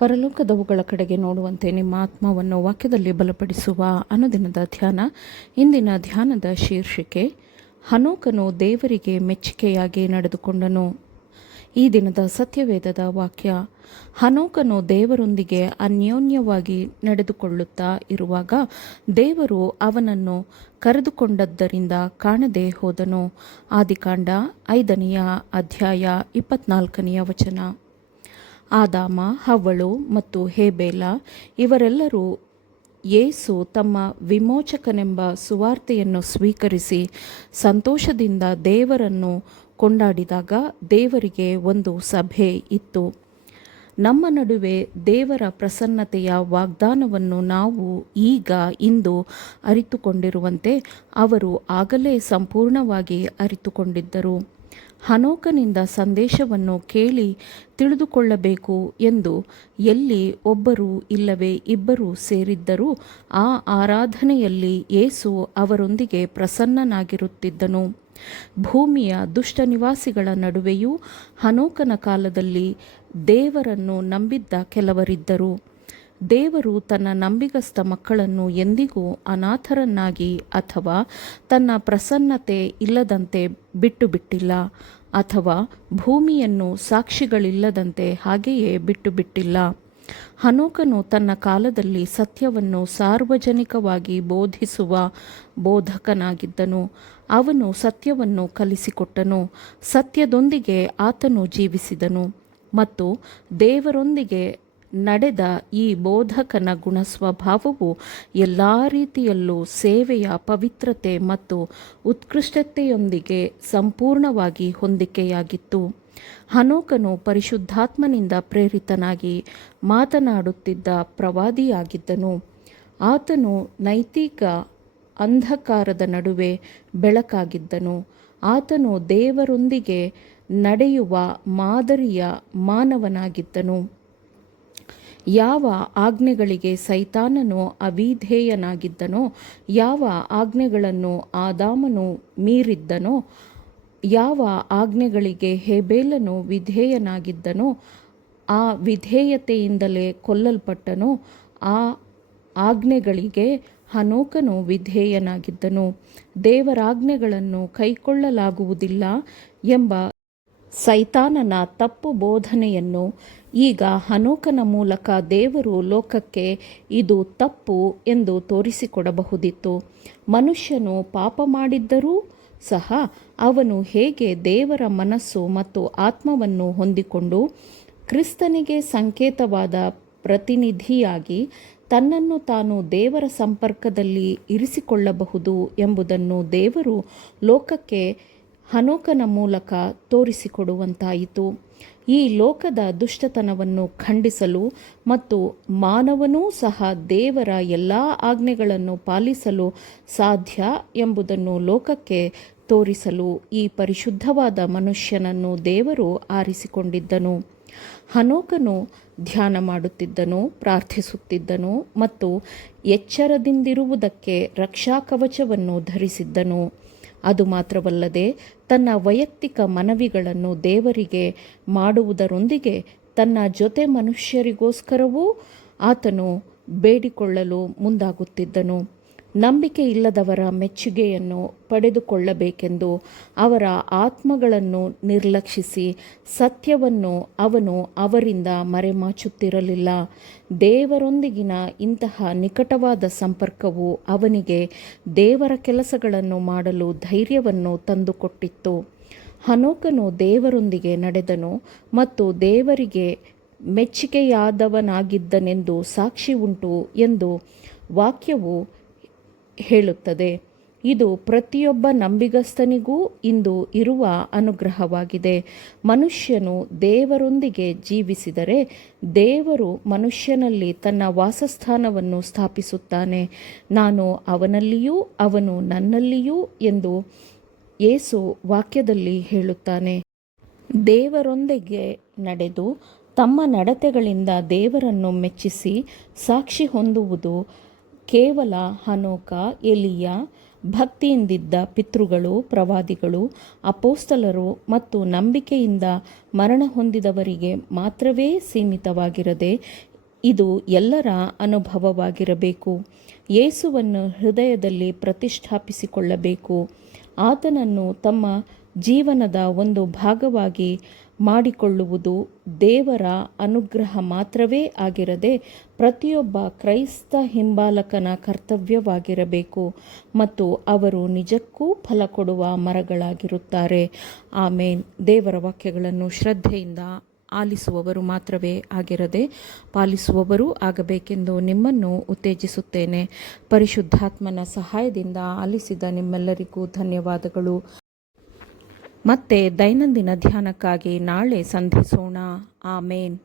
ಪರಲೋಕದವುಗಳ ಕಡೆಗೆ ನೋಡುವಂತೆ ನಿಮ್ಮ ಆತ್ಮವನ್ನು ವಾಕ್ಯದಲ್ಲಿ ಬಲಪಡಿಸುವ ಅನುದಿನದ ಧ್ಯಾನ. ಇಂದಿನ ಧ್ಯಾನದ ಶೀರ್ಷಿಕೆ ಹನೋಕನು ದೇವರಿಗೆ ಮೆಚ್ಚುಗೆಯಾಗಿ ನಡೆದುಕೊಂಡನು. ಈ ದಿನದ ಸತ್ಯವೇದದ ವಾಕ್ಯ: ಹನೋಕನು ದೇವರೊಂದಿಗೆ ಅನ್ಯೋನ್ಯವಾಗಿ ನಡೆದುಕೊಳ್ಳುತ್ತಾ ಇರುವಾಗ ದೇವರು ಅವನನ್ನು ಕರೆದುಕೊಂಡದ್ದರಿಂದ ಕಾಣದೆ ಹೋದನು. ಆದಿಕಾಂಡ 5ನೇ ಅಧ್ಯಾಯ 24ನೇ ವಚನ. ಆದಾಮ, ಹವ್ವಳು ಮತ್ತು ಹೇಬೇಲ ಇವರೆಲ್ಲರೂ ಯೇಸು ತಮ್ಮ ವಿಮೋಚಕನೆಂಬ ಸುವಾರ್ತೆಯನ್ನು ಸ್ವೀಕರಿಸಿ ಸಂತೋಷದಿಂದ ದೇವರನ್ನು ಕೊಂಡಾಡಿದಾಗ ದೇವರಿಗೆ ಒಂದು ಸಭೆ ಇತ್ತು. ನಮ್ಮ ನಡುವೆ ದೇವರ ಪ್ರಸನ್ನತೆಯ ವಾಗ್ದಾನವನ್ನು ನಾವು ಇಂದು ಅರಿತುಕೊಂಡಿರುವಂತೆ ಅವರು ಆಗಲೇ ಸಂಪೂರ್ಣವಾಗಿ ಅರಿತುಕೊಂಡಿದ್ದರು. ಹನೋಕನಿಂದ ಸಂದೇಶವನ್ನು ಕೇಳಿ ತಿಳಿದುಕೊಳ್ಳಬೇಕು ಎಂದು ಎಲ್ಲಿ ಒಬ್ಬರು ಇಲ್ಲವೇ ಇಬ್ಬರು ಸೇರಿದ್ದರೂ ಆ ಆರಾಧನೆಯಲ್ಲಿ ಯೇಸು ಅವರೊಂದಿಗೆ ಪ್ರಸನ್ನನಾಗಿರುತ್ತಿದ್ದನು. ಭೂಮಿಯ ದುಷ್ಟ ನಿವಾಸಿಗಳ ನಡುವೆಯೂ ಹನೋಕನ ಕಾಲದಲ್ಲಿ ದೇವರನ್ನು ನಂಬಿದ್ದ ಕೆಲವರಿದ್ದರು. ದೇವರು ತನ್ನ ನಂಬಿಗಸ್ತ ಮಕ್ಕಳನ್ನು ಎಂದಿಗೂ ಅನಾಥರನ್ನಾಗಿ ಅಥವಾ ತನ್ನ ಪ್ರಸನ್ನತೆ ಇಲ್ಲದಂತೆ ಬಿಟ್ಟಿಲ್ಲ, ಅಥವಾ ಭೂಮಿಯನ್ನು ಸಾಕ್ಷಿಗಳಿಲ್ಲದಂತೆ ಹಾಗೆಯೇ ಬಿಟ್ಟಿಲ್ಲ. ಹನೋಕನು ತನ್ನ ಕಾಲದಲ್ಲಿ ಸತ್ಯವನ್ನು ಸಾರ್ವಜನಿಕವಾಗಿ ಬೋಧಿಸುವ ಬೋಧಕನಾಗಿದ್ದನು. ಅವನು ಸತ್ಯವನ್ನು ಕಲಿಸಿಕೊಟ್ಟನು. ಸತ್ಯದೊಂದಿಗೆ ಆತನು ಜೀವಿಸಿದನು ಮತ್ತು ದೇವರೊಂದಿಗೆ ನಡೆದ ಈ ಬೋಧಕನ ಗುಣಸ್ವಭಾವವು ಎಲ್ಲ ರೀತಿಯಲ್ಲೂ ಸೇವೆಯ ಪವಿತ್ರತೆ ಮತ್ತು ಉತ್ಕೃಷ್ಟತೆಯೊಂದಿಗೆ ಸಂಪೂರ್ಣವಾಗಿ ಹೊಂದಿಕೆಯಾಗಿತ್ತು. ಹನೋಕನು ಪರಿಶುದ್ಧಾತ್ಮನಿಂದ ಪ್ರೇರಿತನಾಗಿ ಮಾತನಾಡುತ್ತಿದ್ದ ಪ್ರವಾದಿಯಾಗಿದ್ದನು. ಆತನು ನೈತಿಕ ಅಂಧಕಾರದ ನಡುವೆ ಬೆಳಕಾಗಿದ್ದನು. ಆತನು ದೇವರೊಂದಿಗೆ ನಡೆಯುವ ಮಾದರಿಯ ಮಾನವನಾಗಿದ್ದನು. ಯಾವ ಆಜ್ಞೆಗಳಿಗೆ ಸೈತಾನನು ಅವಿಧೇಯನಾಗಿದ್ದನೋ, ಯಾವ ಆಜ್ಞೆಗಳನ್ನು ಆದಾಮನು ಮೀರಿದ್ದನೋ, ಯಾವ ಆಜ್ಞೆಗಳಿಗೆ ಹೇಬೇಲನು ವಿಧೇಯನಾಗಿದ್ದನೋ, ಆ ವಿಧೇಯತೆಯಿಂದಲೇ ಕೊಲ್ಲಲ್ಪಟ್ಟನೋ, ಆ ಆಜ್ಞೆಗಳಿಗೆ ಹನೋಕನು ವಿಧೇಯನಾಗಿದ್ದನು. ದೇವರಾಜ್ಞೆಗಳನ್ನು ಕೈಕೊಳ್ಳಲಾಗುವುದಿಲ್ಲ ಎಂಬ ಸೈತಾನನ ತಪ್ಪು ಬೋಧನೆಯನ್ನು ಈಗ ಹನೋಕನ ಮೂಲಕ ದೇವರು ಲೋಕಕ್ಕೆ ಇದು ತಪ್ಪು ಎಂದು ತೋರಿಸಿಕೊಡಬಹುದಿತ್ತು. ಮನುಷ್ಯನು ಪಾಪ ಮಾಡಿದ್ದರೂ ಸಹ ಅವನು ಹೇಗೆ ದೇವರ ಮನಸ್ಸು ಮತ್ತು ಆತ್ಮವನ್ನು ಹೊಂದಿಕೊಂಡು ಕ್ರಿಸ್ತನಿಗೆ ಸಂಕೇತವಾದ ಪ್ರತಿನಿಧಿಯಾಗಿ ತನ್ನನ್ನು ತಾನು ದೇವರ ಸಂಪರ್ಕದಲ್ಲಿ ಇರಿಸಿಕೊಳ್ಳಬಹುದು ಎಂಬುದನ್ನು ದೇವರು ಲೋಕಕ್ಕೆ ಹನೋಕನ ಮೂಲಕ ತೋರಿಸಿಕೊಡುವಂತಾಯಿತು. ಈ ಲೋಕದ ದುಷ್ಟತನವನ್ನು ಖಂಡಿಸಲು ಮತ್ತು ಮಾನವನೂ ಸಹ ದೇವರ ಎಲ್ಲ ಆಜ್ಞೆಗಳನ್ನು ಪಾಲಿಸಲು ಸಾಧ್ಯ ಎಂಬುದನ್ನು ಲೋಕಕ್ಕೆ ತೋರಿಸಲು ಈ ಪರಿಶುದ್ಧವಾದ ಮನುಷ್ಯನನ್ನು ದೇವರು ಆರಿಸಿಕೊಂಡಿದ್ದನು. ಹನೋಕನು ಧ್ಯಾನ ಮಾಡುತ್ತಿದ್ದನು, ಪ್ರಾರ್ಥಿಸುತ್ತಿದ್ದನು ಮತ್ತು ಎಚ್ಚರದಿಂದಿರುವುದಕ್ಕೆ ರಕ್ಷಾಕವಚವನ್ನು ಧರಿಸಿದ್ದನು. ಅದು ಮಾತ್ರವಲ್ಲದೆ ತನ್ನ ವೈಯಕ್ತಿಕ ಮನವಿಗಳನ್ನು ದೇವರಿಗೆ ಮಾಡುವುದರೊಂದಿಗೆ ತನ್ನ ಜೊತೆ ಮನುಷ್ಯರಿಗೋಸ್ಕರವೂ ಆತನು ಬೇಡಿಕೊಳ್ಳಲು ಮುಂದಾಗುತ್ತಿದ್ದನು. ನಂಬಿಕೆ ಇಲ್ಲದವರ ಮೆಚ್ಚುಗೆಯನ್ನು ಪಡೆದುಕೊಳ್ಳಬೇಕೆಂದು ಅವರ ಆತ್ಮಗಳನ್ನು ನಿರ್ಲಕ್ಷಿಸಿ ಸತ್ಯವನ್ನು ಅವನು ಅವರಿಂದ ಮರೆಮಾಚುತ್ತಿರಲಿಲ್ಲ. ದೇವರೊಂದಿಗಿನ ಇಂತಹ ನಿಕಟವಾದ ಸಂಪರ್ಕವು ಅವನಿಗೆ ದೇವರ ಕೆಲಸಗಳನ್ನು ಮಾಡಲು ಧೈರ್ಯವನ್ನು ತಂದುಕೊಟ್ಟಿತ್ತು. ಹನೋಕನು ದೇವರೊಂದಿಗೆ ನಡೆದನು ಮತ್ತು ದೇವರಿಗೆ ಮೆಚ್ಚುಗೆಯಾದವನಾಗಿದ್ದನೆಂದು ಸಾಕ್ಷಿ ಉಂಟು ಎಂದು ವಾಕ್ಯವು ಹೇಳುತ್ತದೆ. ಇದು ಪ್ರತಿಯೊಬ್ಬ ನಂಬಿಗಸ್ತನಿಗೂ ಇಂದು ಇರುವ ಅನುಗ್ರಹವಾಗಿದೆ. ಮನುಷ್ಯನು ದೇವರೊಂದಿಗೆ ಜೀವಿಸಿದರೆ ದೇವರು ಮನುಷ್ಯನಲ್ಲಿ ತನ್ನ ವಾಸಸ್ಥಾನವನ್ನು ಸ್ಥಾಪಿಸುತ್ತಾನೆ. ನಾನು ಅವನಲ್ಲಿಯೂ ಅವನು ನನ್ನಲ್ಲಿಯೂ ಎಂದು ಯೇಸು ವಾಕ್ಯದಲ್ಲಿ ಹೇಳುತ್ತಾನೆ. ದೇವರೊಂದಿಗೆ ನಡೆದು ತಮ್ಮ ನಡತೆಗಳಿಂದ ದೇವರನ್ನು ಮೆಚ್ಚಿಸಿ ಸಾಕ್ಷಿ ಹೊಂದುವುದು ಕೇವಲ ಹನೋಕ, ಎಲಿಯ, ಭಕ್ತಿಯಿಂದಿದ್ದ ಪಿತೃಗಳು, ಪ್ರವಾದಿಗಳು, ಅಪೋಸ್ತಲರು ಮತ್ತು ನಂಬಿಕೆಯಿಂದ ಮರಣ ಹೊಂದಿದವರಿಗೆ ಮಾತ್ರವೇ ಸೀಮಿತವಾಗಿರದೆ ಇದು ಎಲ್ಲರ ಅನುಭವವಾಗಿರಬೇಕು. ಯೇಸುವನ್ನು ಹೃದಯದಲ್ಲಿ ಪ್ರತಿಷ್ಠಾಪಿಸಿಕೊಳ್ಳಬೇಕು. ಆತನನ್ನು ತಮ್ಮ ಜೀವನದ ಒಂದು ಭಾಗವಾಗಿ ಮಾಡಿಕೊಳ್ಳುವುದು ದೇವರ ಅನುಗ್ರಹ ಮಾತ್ರವೇ ಆಗಿರದೆ ಪ್ರತಿಯೊಬ್ಬ ಕ್ರೈಸ್ತ ಹಿಂಬಾಲಕನ ಕರ್ತವ್ಯವಾಗಿರಬೇಕು ಮತ್ತು ಅವರು ನಿಜಕ್ಕೂ ಫಲ ಕೊಡುವ ಮರಗಳಾಗಿರುತ್ತಾರೆ. ಆಮೇನ್. ದೇವರ ವಾಕ್ಯಗಳನ್ನು ಶ್ರದ್ಧೆಯಿಂದ ಆಲಿಸುವವರು ಮಾತ್ರವೇ ಆಗಿರದೆ ಪಾಲಿಸುವವರೂ ಆಗಬೇಕೆಂದು ನಿಮ್ಮನ್ನು ಉತ್ತೇಜಿಸುತ್ತೇನೆ. ಪರಿಶುದ್ಧಾತ್ಮನ ಸಹಾಯದಿಂದ ಆಲಿಸಿದ ನಿಮ್ಮೆಲ್ಲರಿಗೂ ಧನ್ಯವಾದಗಳು. ಮತ್ತೆ ದೈನಂದಿನ ಧ್ಯಾನಕ್ಕಾಗಿ ನಾಳೆ ಸಂಧಿಸೋಣ. ಆಮೇನ್.